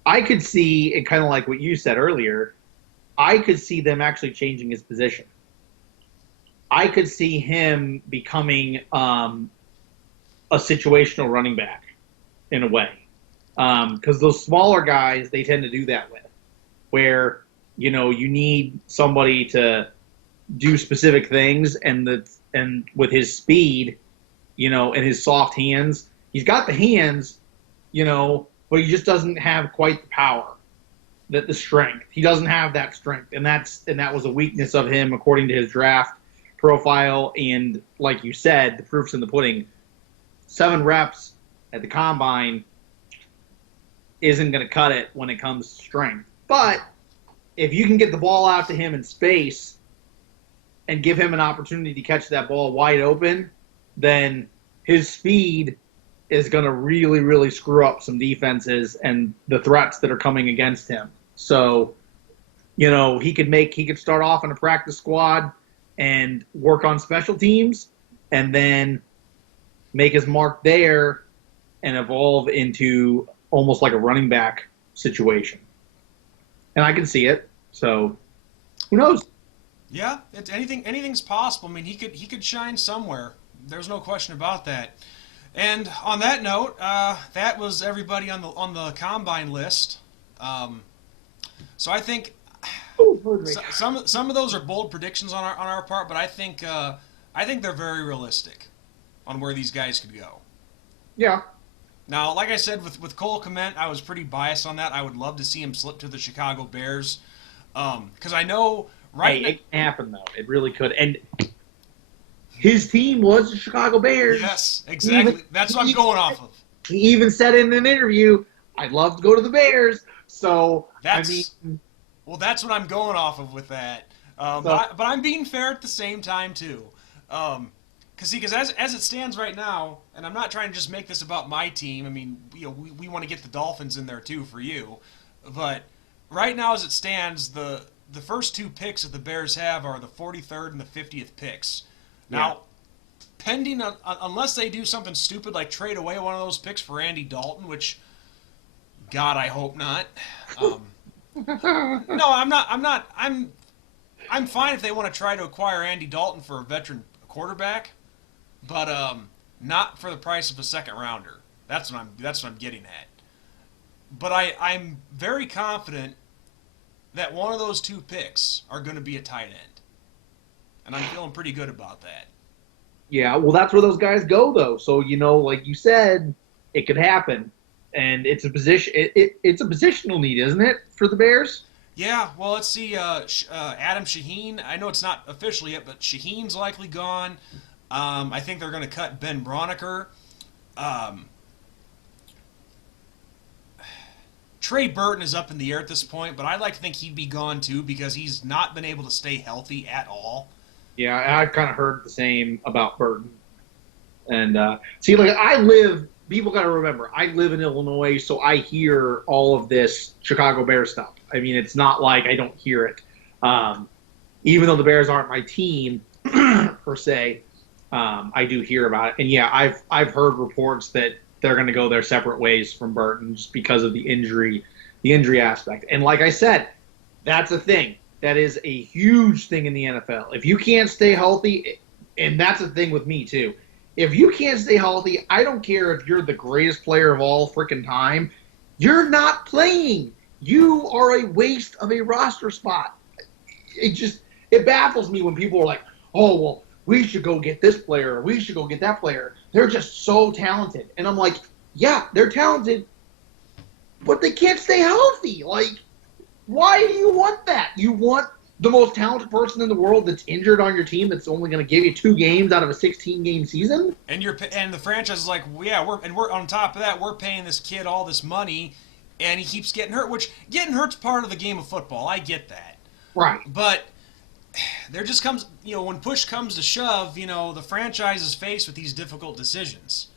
I could see it kind of like what you said earlier. I could see them actually changing his position. I could see him becoming a situational running back in a way, because those smaller guys they tend to do that with, where you need somebody to do specific things, and with his speed, and his soft hands, he's got the hands, but he just doesn't have quite the power, the strength. He doesn't have that strength, and that was a weakness of him according to his draft profile. And like you said, the proof's in the pudding. 7 reps at the combine isn't going to cut it when it comes to strength. But if you can get the ball out to him in space and give him an opportunity to catch that ball wide open, then his speed is going to really, really screw up some defenses and the threats that are coming against him. So, he could start off in a practice squad and work on special teams, and then make his mark there and evolve into almost like a running back situation. And I can see it. So, who knows? Yeah, anything's possible. I mean, he could shine somewhere. There's no question about that. And on that note, that was everybody on the combine list. So I think some of those are bold predictions on our part, but I think they're very realistic on where these guys could go. Yeah. Now, like I said, with Cole Kmet, I was pretty biased on that. I would love to see him slip to the Chicago Bears, because I know it can happen though. It really could. And his team was the Chicago Bears. Yes, exactly. That's what I'm going off of. He even said in an interview, "I'd love to go to the Bears." So that's what I'm going off of with that. But I'm being fair at the same time too. Because as it stands right now, and I'm not trying to just make this about my team. I mean, we want to get the Dolphins in there too for you. But right now, as it stands, the the first two picks that the Bears have are the 43rd and the 50th picks. Now, pending on, unless they do something stupid like trade away one of those picks for Andy Dalton, which, God, I hope not. No, I'm not. I'm fine if they want to try to acquire Andy Dalton for a veteran quarterback, but not for the price of a second rounder. That's what I'm getting at. But I'm very confident that one of those two picks are going to be a tight end, and I'm feeling pretty good about that. Yeah, well, that's where those guys go, though. So, like you said, it could happen, and it's a position. It's a positional need, isn't it, for the Bears? Yeah, well, let's see. Adam Shaheen. I know it's not official yet, but Shaheen's likely gone. I think they're going to cut Ben Broniker. Trey Burton is up in the air at this point, but I'd like to think he'd be gone too because he's not been able to stay healthy at all. Yeah, I've kind of heard the same about Burton. And see, people got to remember, I live in Illinois, so I hear all of this Chicago Bears stuff. I mean, it's not like I don't hear it. Even though the Bears aren't my team, per se, I do hear about it. And yeah, I've heard reports that they're going to go their separate ways from Burton just because of the injury aspect. And like I said, that's a thing. That is a huge thing in the NFL. If you can't stay healthy, and that's a thing with me too. If you can't stay healthy, I don't care if you're the greatest player of all freaking time. You're not playing. You are a waste of a roster spot. It baffles me when people are like, oh, well, we should go get this player, or we should go get that player. They're just so talented. And I'm like, yeah, they're talented, but they can't stay healthy. Like, why do you want that? You want the most talented person in the world that's injured on your team that's only going to give you 2 games out of a 16-game season? And the franchise is like, well, yeah, we're on top of that, we're paying this kid all this money, and he keeps getting hurt, which getting hurt's part of the game of football. I get that. Right. But there just comes, when push comes to shove, the franchise is faced with these difficult decisions,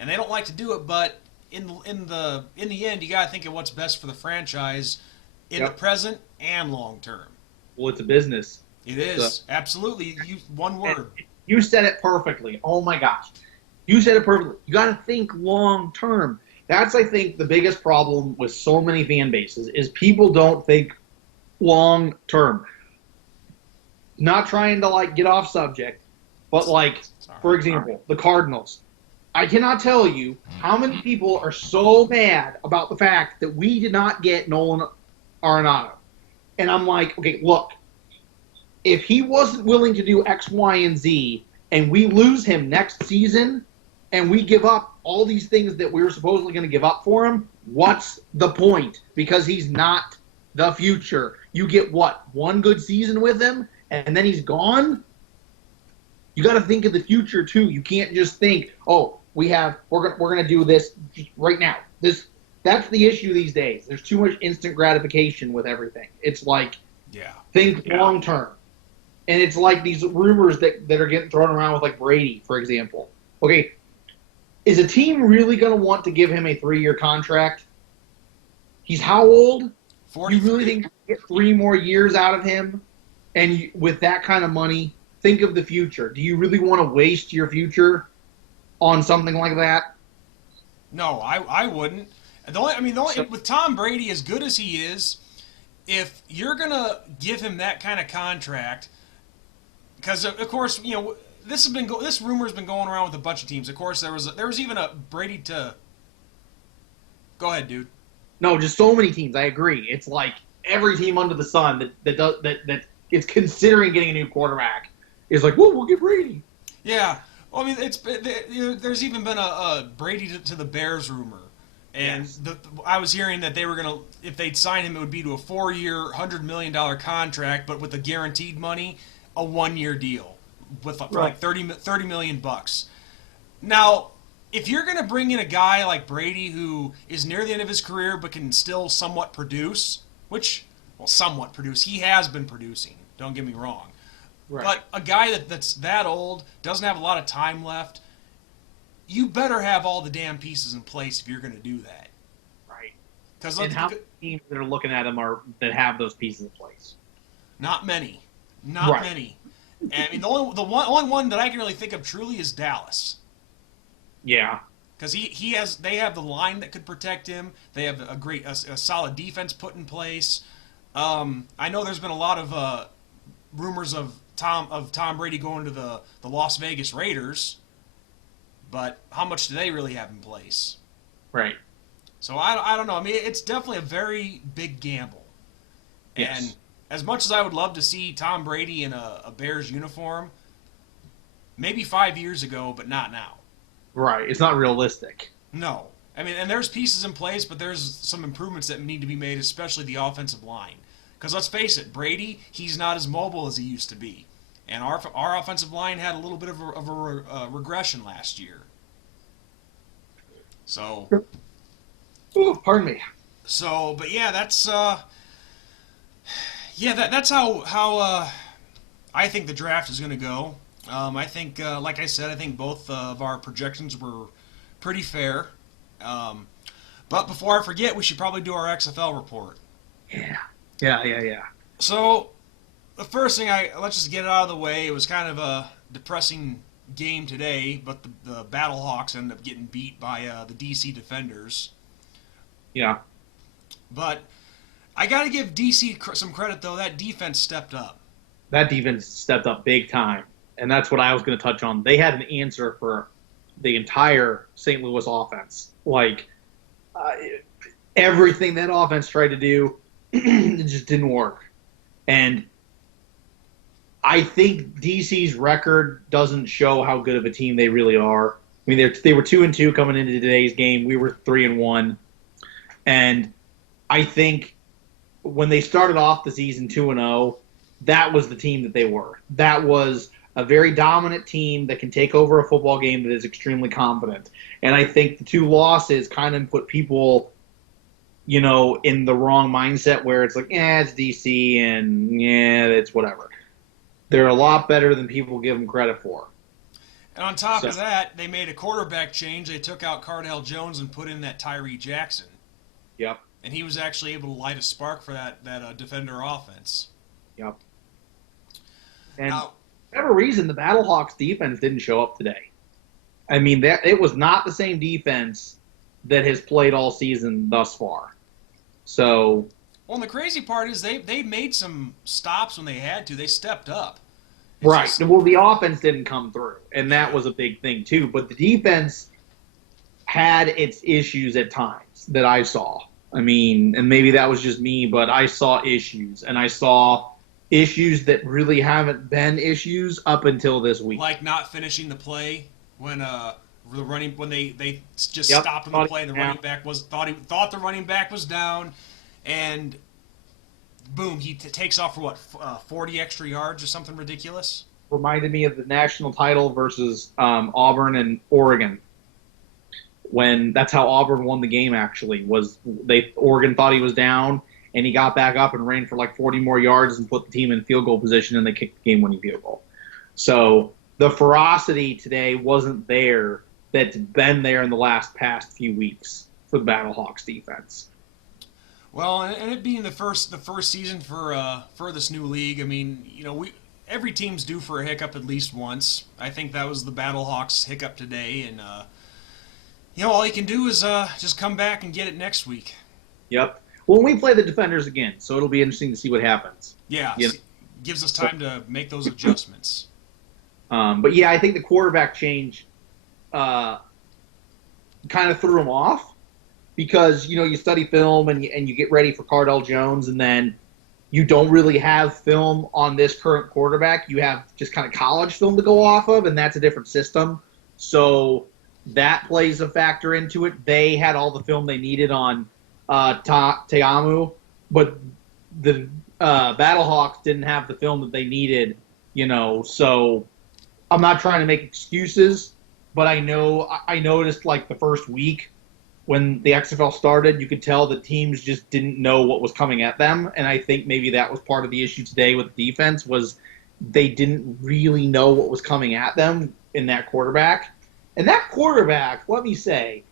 and they don't like to do it. But in the end, you got to think of what's best for the franchise in the present and long term. Well, it's a business. It is absolutely. One word. You said it perfectly. Oh my gosh, you said it perfectly. You got to think long term. That's, I think, the biggest problem with so many fan bases is people don't think long term. Not trying to get off subject, but for example, the Cardinals. I cannot tell you how many people are so mad about the fact that we did not get Nolan Arenado. And I'm like, okay, look, if he wasn't willing to do X, Y, and Z, and we lose him next season, and we give up all these things that we were supposedly going to give up for him, what's the point? Because he's not the future. You get what? 1 good season with him, and then he's gone? You got to think of the future too. You can't just think, oh, we're going to do this right now. That's the issue these days. There's too much instant gratification with everything. It's like, think long term. And it's like these rumors that are getting thrown around with Brady, for example. Okay, is a team really going to want to give him a 3-year contract? He's how old? 43. You really think you get 3 more years out of him? And with that kind of money, think of the future. Do you really want to waste your future on something like that? No, I wouldn't. With Tom Brady, as good as he is, if you're gonna give him that kind of contract, because of course this rumor's been going around with a bunch of teams. Of course, there was even a Brady to. Go ahead, dude. No, just so many teams. I agree. It's like every team under the sun that is considering getting a new quarterback is like, well, we'll get Brady. Yeah, well, there's even been a Brady to the Bears rumor. And yes. I was hearing that they were going to, if they'd sign him, it would be to a 4-year, $100 million contract, but with the guaranteed money, a 1-year deal with right. $30 million bucks. Now, if you're going to bring in a guy like Brady who is near the end of his career but can still somewhat produce, he has been producing, don't get me wrong. Right. But a guy that's that old, doesn't have a lot of time left, you better have all the damn pieces in place if you're going to do that. Right. Because how many teams that are looking at him that have those pieces in place? Not many. Not Right. many. And, I mean, only one that I can really think of truly is Dallas. Yeah. Because they have the line that could protect him. They have a solid defense put in place. I know there's been a lot of rumors of Tom Brady going to the Las Vegas Raiders, but how much do they really have in place? Right. So I don't know. I mean, it's definitely a very big gamble. Yes. And as much as I would love to see Tom Brady in a Bears uniform, maybe 5 years ago, but not now. Right. It's not realistic. No. I mean, and there's pieces in place, but there's some improvements that need to be made, especially the offensive line. Because let's face it, Brady, he's not as mobile as he used to be. And our offensive line had a little bit of a regression last year. So, Ooh, pardon me. but yeah, that's that's how I think the draft is going to go. I think, like I said, I think both of our projections were pretty fair. But before I forget, we should probably do our XFL report. Yeah. So, the first thing let's just get it out of the way. It was kind of a depressing game today, but the Battlehawks ended up getting beat by the DC Defenders. Yeah. But I got to give DC some credit, though. That defense stepped up. That defense stepped up big time, and that's what I was going to touch on. They had an answer for the entire St. Louis offense. Like, everything that offense tried to do, it just didn't work. And I think DC's record doesn't show how good of a team they really are. I mean, they were 2-2 coming into today's game. We were 3-1, and I think when they started off the season 2-0, that was the team that they were. That was a very dominant team that can take over a football game that is extremely confident. And I think the two losses kind of put people, in the wrong mindset where it's like, it's DC and it's whatever. They're a lot better than people give them credit for. And on top of that, they made a quarterback change. They took out Cardale Jones and put in that Tyree Jackson. Yep. And he was actually able to light a spark for that defender offense. Yep. And now, for whatever reason, the Battlehawks defense didn't show up today. I mean, it was not the same defense that has played all season thus far. So, well, and the crazy part is they made some stops when they had to. They stepped up. Right. Well, the offense didn't come through, and that was a big thing too. But the defense had its issues at times that I saw. I mean, and maybe that was just me, but I saw issues, and I saw issues that really haven't been issues up until this week. Like not finishing the play when they just stopped on the play and the running back thought the running back was down, and boom, he takes off for 40 extra yards or something ridiculous. Reminded me of the national title versus Auburn and Oregon. When that's how Auburn won the game, actually, Oregon thought he was down, and he got back up and ran for like 40 more yards and put the team in field goal position, and they kicked the game-winning field goal. So the ferocity today wasn't there that's been there in the past few weeks for the Battlehawks defense. Well, and it being the first season for this new league, I mean, every team's due for a hiccup at least once. I think that was the Battlehawks' hiccup today, and all you can do is just come back and get it next week. Yep. Well, we play the Defenders again, so it'll be interesting to see what happens. Yeah, gives us time to make those adjustments. But yeah, I think the quarterback change kind of threw him off because you study film and you get ready for Cardale Jones, and then you don't really have film on this current quarterback. You have just kind of college film to go off of, and that's a different system. So that plays a factor into it. They had all the film they needed on Teamu, but the Battlehawks didn't have the film that they needed, so I'm not trying to make excuses, but I noticed like the first week when the XFL started, you could tell the teams just didn't know what was coming at them, and I think maybe that was part of the issue today with the defense was they didn't really know what was coming at them in that quarterback. And that quarterback, let me say,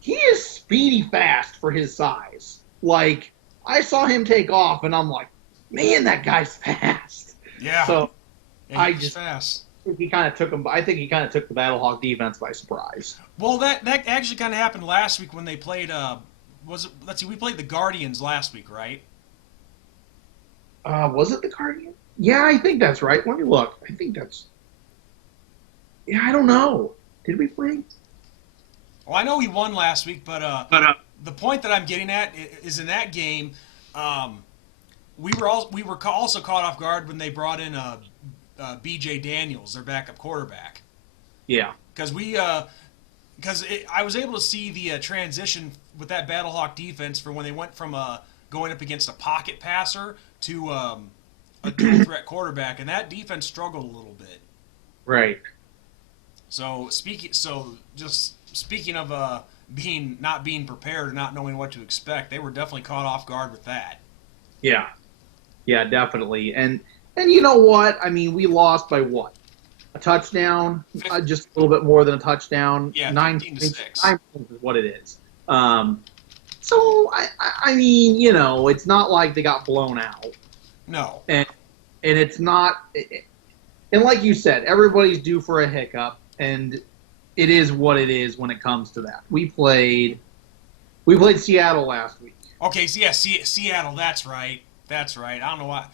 he is speedy fast for his size. Like, I saw him take off, and I'm like, man, that guy's fast. Yeah. So Yeah, I he was just fast. he kind of took him. I think he kind of took the Battlehawk defense by surprise. Well, that actually kind of happened last week when they played. Was it? Let's see, we played the Guardians last week, right? Was it the Guardian? Yeah, I think that's right. Let me look. I think that's. Yeah, I don't know. Did we play? Well, I know we won last week, but the point that I'm getting at is in that game, we were also caught off guard when they brought in B.J. Daniels, their backup quarterback, Yeah. because I was able to see the transition with that Battlehawk defense for when they went from going up against a pocket passer to a dual threat quarterback, and that defense struggled a little bit. Right. So speaking of not being prepared or not knowing what to expect, they were definitely caught off guard with that. Yeah. Yeah, definitely. And you know what? I mean, we lost by what? A touchdown? Just a little bit more than a touchdown. Yeah, 9 15-6. 9 points is what it is. So I mean, you know, it's not like they got blown out, No. and it's not. And like you said, everybody's due for a hiccup, and it is what it is when it comes to that. We played Seattle last week. Okay, so yeah, Seattle. That's right. That's right. I don't know why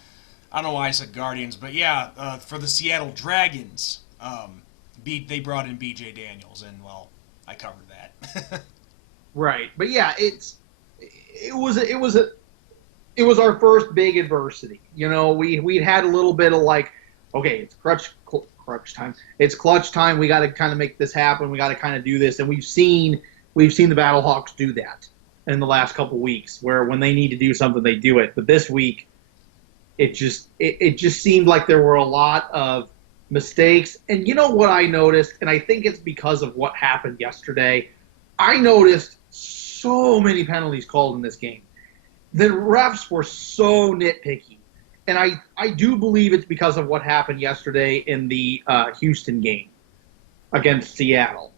I said Guardians, but yeah, for the Seattle Dragons, they brought in B.J. Daniels, and well, I covered that. Right, but yeah, it was our first big adversity. You know, we'd had a little bit of like, okay, it's crutch time. It's clutch time. We got to kind of make this happen. We got to kind of do this, and we've seen the Battlehawks do that in the last couple weeks, where when they need to do something, they do it. But this week, it just seemed like there were a lot of mistakes. And you know what I noticed, and I think it's because of what happened yesterday. I noticed so many penalties called in this game. The refs were so nitpicky. And I do believe it's because of what happened yesterday in the Houston game against Seattle.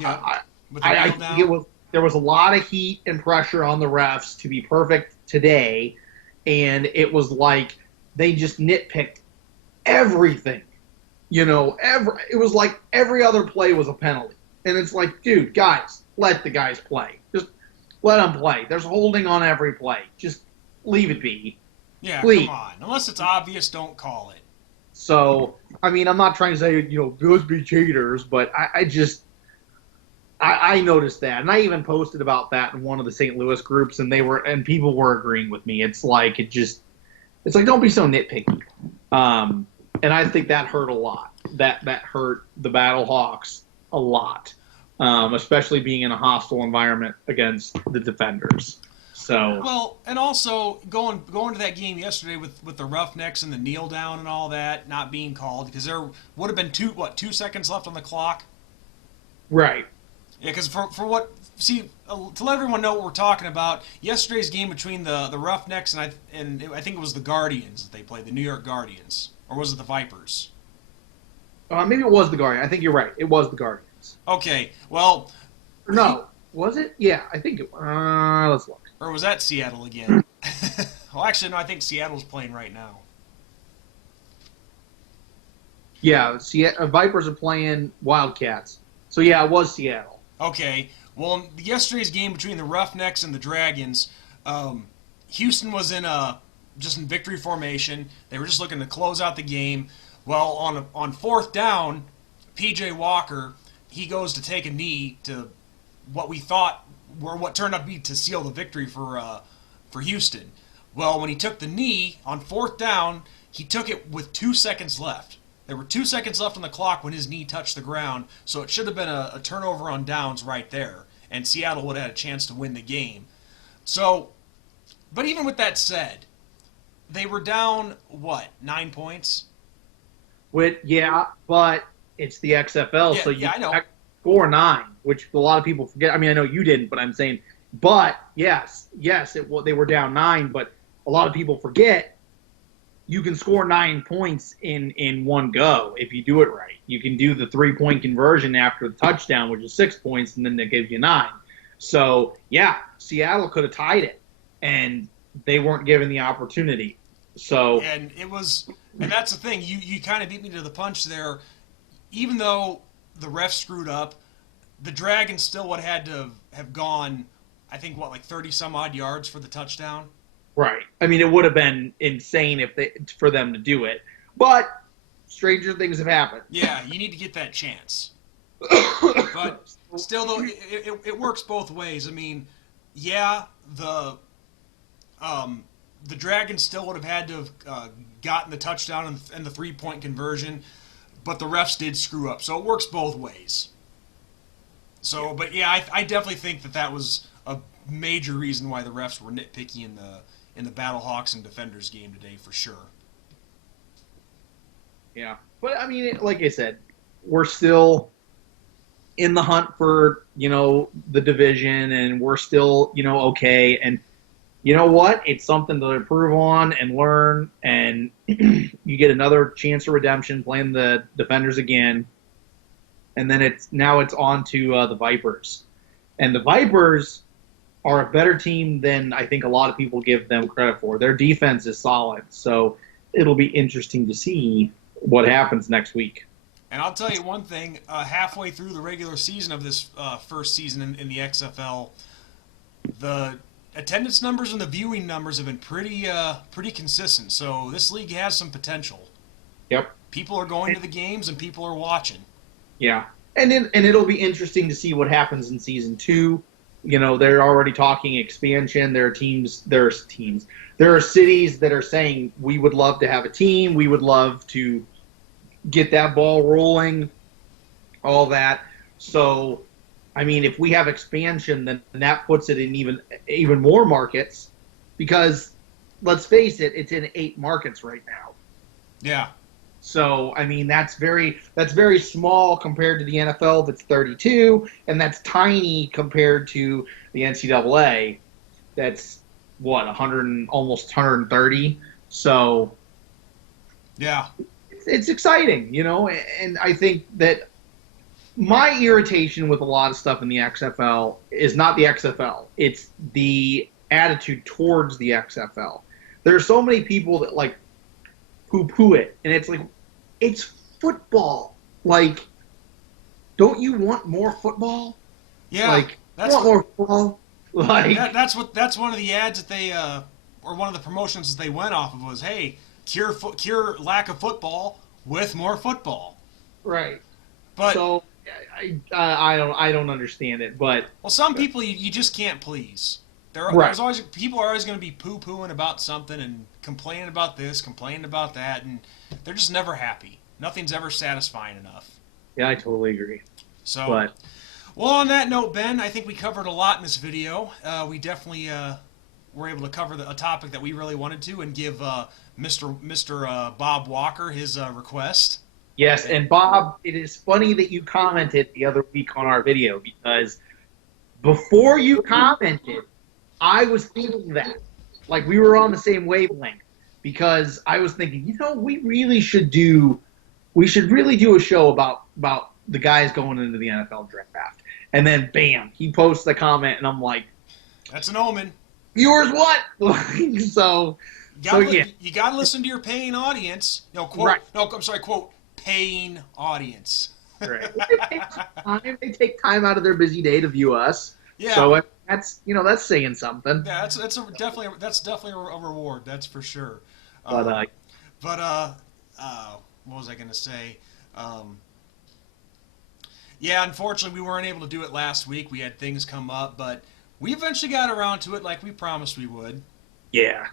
Yeah, I think there was a lot of heat and pressure on the refs to be perfect today, and it was like they just nitpicked everything. You know, it was like every other play was a penalty. And it's like, dude, guys, let the guys play. Just let them play. There's holding on every play. Just leave it be. Yeah, Please. Come on. Unless it's obvious, don't call it. So, I mean, I'm not trying to say, you know, those be cheaters, but I noticed that. And I even posted about that in one of the St. Louis groups, and people were agreeing with me. It's like, it's like, don't be so nitpicky. And I think that hurt a lot. That hurt the Battlehawks a lot. Especially being in a hostile environment against the defenders. So well, and also going to that game yesterday with the Roughnecks and the kneel down and all that not being called, because there would have been 2 seconds left on the clock. Right. Yeah, because to let everyone know what we're talking about, yesterday's game between the Roughnecks and I think it was the Guardians that they played, the New York Guardians, or was it the Vipers? Maybe it was the Guardians. I think you're right. It was the Guardians. Okay, well... No, was it? Yeah, I think it let's look. Or was that Seattle again? Well, actually, no, I think Seattle's playing right now. Yeah, Vipers are playing Wildcats. So, yeah, it was Seattle. Okay, well, yesterday's game between the Roughnecks and the Dragons, Houston was just in victory formation. They were just looking to close out the game. Well, on fourth down, P.J. Walker, he goes to take a knee to what we thought were what turned out to be to seal the victory for Houston. Well, when he took the knee on fourth down, he took it with 2 seconds left. There were 2 seconds left on the clock when his knee touched the ground, so it should have been a turnover on downs right there, and Seattle would have had a chance to win the game. So, but even with that said, they were down, 9 points? But it's the XFL, Yeah, so you I know. score 9, which a lot of people forget. I mean, I know you didn't, but I'm saying, but yes, they were down 9, but a lot of people forget you can score 9 points in one go if you do it right. You can do the 3-point conversion after the touchdown, which is 6 points, and then that gives you 9. So, yeah, Seattle could have tied it, and they weren't given the opportunity. So And that's the thing. You kind of beat me to the punch there. Even though the ref screwed up, the Dragons still would have had to have gone, I think, what, like 30 some odd yards for the touchdown? right. I mean, it would have been insane for them to do it, but stranger things have happened. Yeah, you need to get that chance. But still, though, it works both ways. I mean, yeah, um, the Dragons still would have had to have gotten the touchdown and the 3-point conversion, but the refs did screw up. So it works both ways. So, but yeah, I definitely think that was a major reason why the refs were nitpicky in the Battlehawks and Defenders game today, for sure. Yeah, but I mean, like I said, we're still in the hunt for the division, and we're still okay. And you know what? It's something to improve on and learn, and you get another chance of redemption playing the Defenders again. And then it's on to the Vipers, and the Vipers are a better team than I think a lot of people give them credit for. Their defense is solid, so it'll be interesting to see what happens next week. And I'll tell you one thing: halfway through the regular season of this first season in the XFL, the attendance numbers and the viewing numbers have been pretty consistent. So this league has some potential. Yep. People are going to the games and people are watching. Yeah, and it'll be interesting to see what happens in season 2. They're already talking expansion. There are cities that are saying we would love to have a team. We would love to get that ball rolling, all that. So, I mean, if we have expansion, then that puts it in even more markets, because let's face it, it's in 8 markets right now. Yeah. So, I mean, that's very small compared to the NFL that's 32, and that's tiny compared to the NCAA that's what, 100 almost 130. So, yeah, it's exciting, and I think that my irritation with a lot of stuff in the XFL is not the XFL. It's the attitude towards the XFL. There are so many people that like poo-poo it, and it's like, it's football. Like, don't you want more football? Yeah, like, you want more football? Like, that's one of the ads that they or one of the promotions that they went off of was, hey, cure lack of football with more football. Right. But so I don't understand it, but well, some people you just can't please. Right. There's always people are always going to be poo-pooing about something and complaining about this, complaining about that, and they're just never happy. Nothing's ever satisfying enough. Yeah, I totally agree. So, but well, on that note, Ben, I think we covered a lot in this video. We definitely were able to cover a topic that we really wanted to, and give Mr. Bob Walker his request. Yes, and Bob, it is funny that you commented the other week on our video, because before you commented, I was thinking that. Like, we were on the same wavelength, because I was thinking, we really should do a show about the guys going into the NFL draft. And then, bam, he posts the comment, and I'm like, that's an omen. Viewers what? So yeah. You got to listen to your paying audience. Quote, paying audience. Right. They take time out of their busy day to view us. Yeah. So that's saying something. Yeah, that's definitely a reward. That's for sure. But what was I gonna say? Yeah, unfortunately, we weren't able to do it last week. We had things come up, but we eventually got around to it, like we promised we would. Yeah.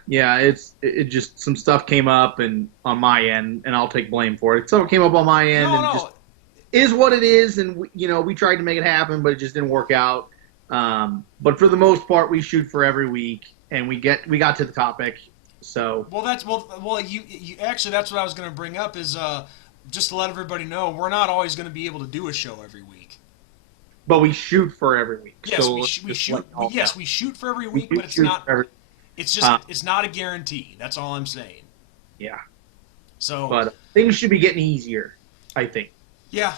It just, some stuff came up and on my end, and I'll take blame for it. So it came up on my end, just is what it is, and we tried to make it happen, but it just didn't work out. But for the most part, we shoot for every week, and we got to the topic. So you actually, that's what I was going to bring up is just to let everybody know, we're not always going to be able to do a show every week. But we shoot for every week. Yes, so we shoot. Yes, we shoot for every week, but it's not. It's just it's not a guarantee. That's all I'm saying. Yeah. So, but things should be getting easier, I think. Yeah,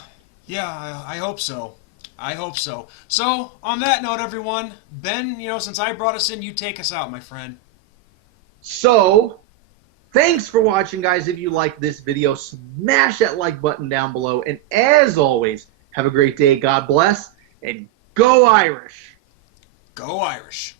I hope so. I hope so. So, on that note, everyone, Ben, since I brought us in, you take us out, my friend. So, Thanks for watching, guys. If you like this video, smash that like button down below. And as always, have a great day. God bless, and go Irish. Go Irish.